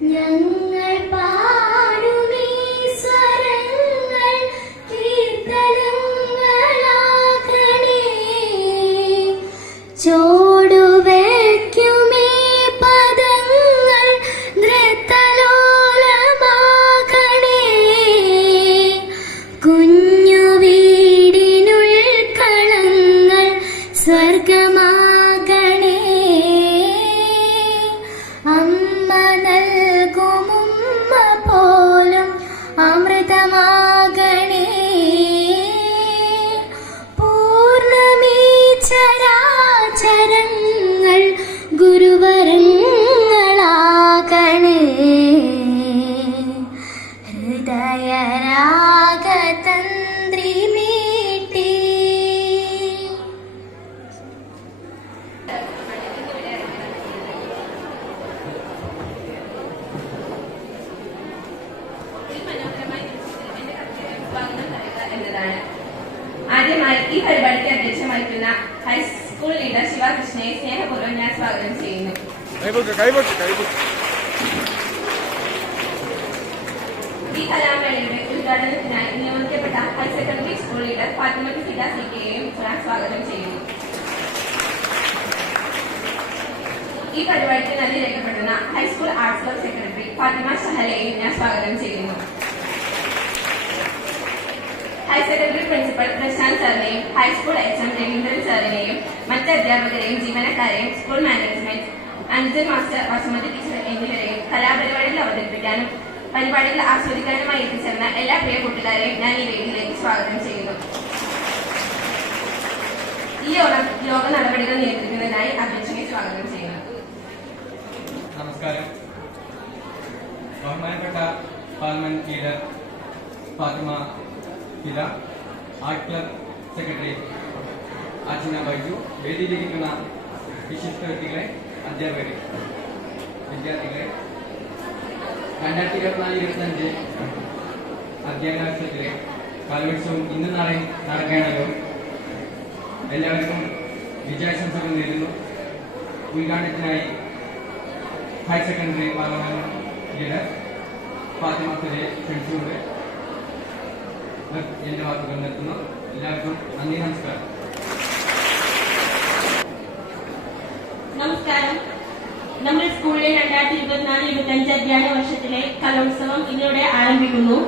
ഞങ്ങൾ പാടുമീ സ്വരങ്ങൾ കീർത്തനങ്ങളാകണേ. ചോടുവയ്ക്കുമീ പദങ്ങൾ നൃത്തലോലമാകണേ. കുഞ്ഞു വീടിനുൾക്കളങ്ങൾ സ്വർഗമാകണേ. അമ്മ നൽകുമുമ്മ പോലും അമൃതമാകണേ. പൂർണ്ണമീ ചരാചരങ്ങൾ ഗുരുവരങ്ങളാകണേ. ഹൃദയരാഗതന്ത്രി മീട്ടി. ആദ്യമായി ഈ പരിപാടിക്ക് അധ്യക്ഷം വഹിക്കുന്ന ഹൈസ്കൂൾ ലീഡർ ശിവകൃഷ്ണയെ സ്നേഹപൂർവ്വം ഞാൻ സ്വാഗതം ചെയ്യുന്നു. ഈ കലാമേളയുടെ ഉദ്ഘാടനത്തിനായി നിയോഗിക്കപ്പെട്ട higher secondary school leader Fathimath Fida സിക്കെയും ഞാൻ സ്വാഗതം ചെയ്യുന്നു. ഈ പരിപാടിക്ക് നന്ദി രേഖപ്പെടുത്തുന്ന high school arts club secretary Fathima ഷഹലയെയും ഞാൻ സ്വാഗതം ചെയ്യുന്നു. ഹയർ സെക്കൻഡറി പ്രിൻസിപ്പൽ പ്രശാന്ത് സാറിനെയും ഹൈസ്കൂൾ എച്ച്എം രവീന്ദ്രൻ സാറിനെയും മറ്റ് അധ്യാപകരെയും ജീവനക്കാരെയും school management Anjan master Vasumathi teacher എന്നിവരെയും കലാപരിപാടികൾ അവതരിപ്പിക്കാനും പരിപാടികൾ ആസ്വദിക്കാനുമായി എത്തിച്ചേർന്ന എല്ലാ പ്രിയ കൂട്ടുകാരെയും ഞാൻ ഈ വേദിയിലേക്ക് സ്വാഗതം ചെയ്യുന്നു. ഈ യോഗ നടപടികൾ നിയന്ത്രിക്കുന്നതിനായി അധ്യക്ഷനെ സ്വാഗതം ചെയ്യുന്നു. നമസ്കാരം. ബഹുമാനപ്പെട്ട parliament leader Fathima Fida, art club secretary Ajina Baiju, വേദിയിലിരിക്കുന്ന വിശിഷ്ട വ്യക്തികളെ, അധ്യാപകരെ, വിദ്യാർത്ഥികളെ, 2024-25 അധ്യയന വർഷത്തിലെ കലോത്സവം ഇന്ന് നാളെ നടക്കുകയാണല്ലോ. എല്ലാവർക്കും വിജയാശംസകൾ നേരുന്നു. ഉദ്ഘാടനത്തിനായി higher secondary parliament leader Fathima ഫിദയെ ക്ഷണിച്ചുകൊണ്ട് എന്റെ വാക്കുകൾ നിർത്തുന്നു. എല്ലാവർക്കും നന്ദി, നമസ്കാരം. നമസ്കാരം. നമ്മുടെ സ്കൂളിലെ 2024-25 അധ്യയന വർഷത്തിലെ കലോത്സവം ഇന്നോടെ ആരംഭിക്കുന്നു.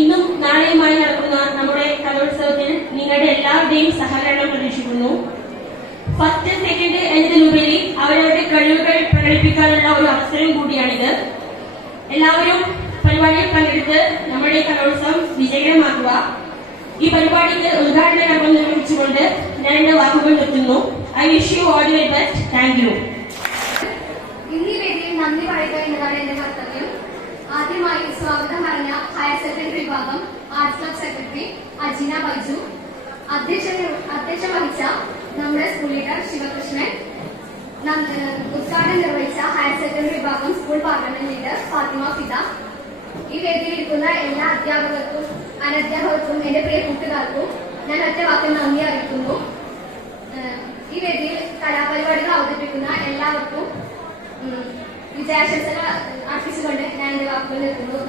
ഇന്നും നാളെയുമായി നടക്കുന്ന നമ്മുടെ കലോത്സവത്തിൽ നിങ്ങളുടെ എല്ലാവരുടെയും സഹകരണം പ്രതീക്ഷിക്കുന്നു. ഫസ്റ്റ് സെക്കൻഡ് എന്നതിലുപരി അവരവരുടെ കഴിവുകൾ പ്രകടിപ്പിക്കാനുള്ള ഒരു അവസരം കൂടിയാണിത്. എല്ലാവരും പരിപാടിയിൽ പങ്കെടുത്ത് നമ്മുടെ കലോത്സവം വിജയകരമാക്കുക. ഈ പരിപാടിക്ക് ഉദ്ഘാടന കർമ്മം നിർവഹിച്ചുകൊണ്ട് ഞാൻ എന്റെ വാക്കുകൾ നിർത്തുന്നു. I wish you all the very best. Thank you. ഇന്നീ വേദിയിൽ നന്ദി പറയുക എന്നതാണ് എന്റെ കർത്തവ്യം. ആദ്യമായി സ്വാഗതം പറഞ്ഞ ഹയർ സെക്കൻഡറി വിഭാഗം arts club secretary Ajina Baiju, അധ്യക്ഷം വഹിച്ച നമ്മുടെ സ്കൂൾ ലീഡർ ശിവകൃഷ്ണൻ, ഉദ്ഘാടനം നിർവഹിച്ച ഹയർ സെക്കൻഡറി വിഭാഗം school parliament leader Fathima Fida, ഈ വേദിയിലിരിക്കുന്ന എല്ലാ അധ്യാപകർക്കും അനധ്യാപകർക്കും എന്റെ പ്രിയ കൂട്ടുകാർക്കും ഞാൻ ഒറ്റ വാക്കിൽ നന്ദി അറിയിക്കുന്നു. ഈ വേദിയിൽ കലാപരിപാടികൾ അവതരിപ്പിക്കുന്ന എല്ലാവർക്കും വിജയാശംസകൾ അർപ്പിച്ചുകൊണ്ട് ഞാൻ എന്റെ വാക്കുകൾ നിർത്തുന്നു.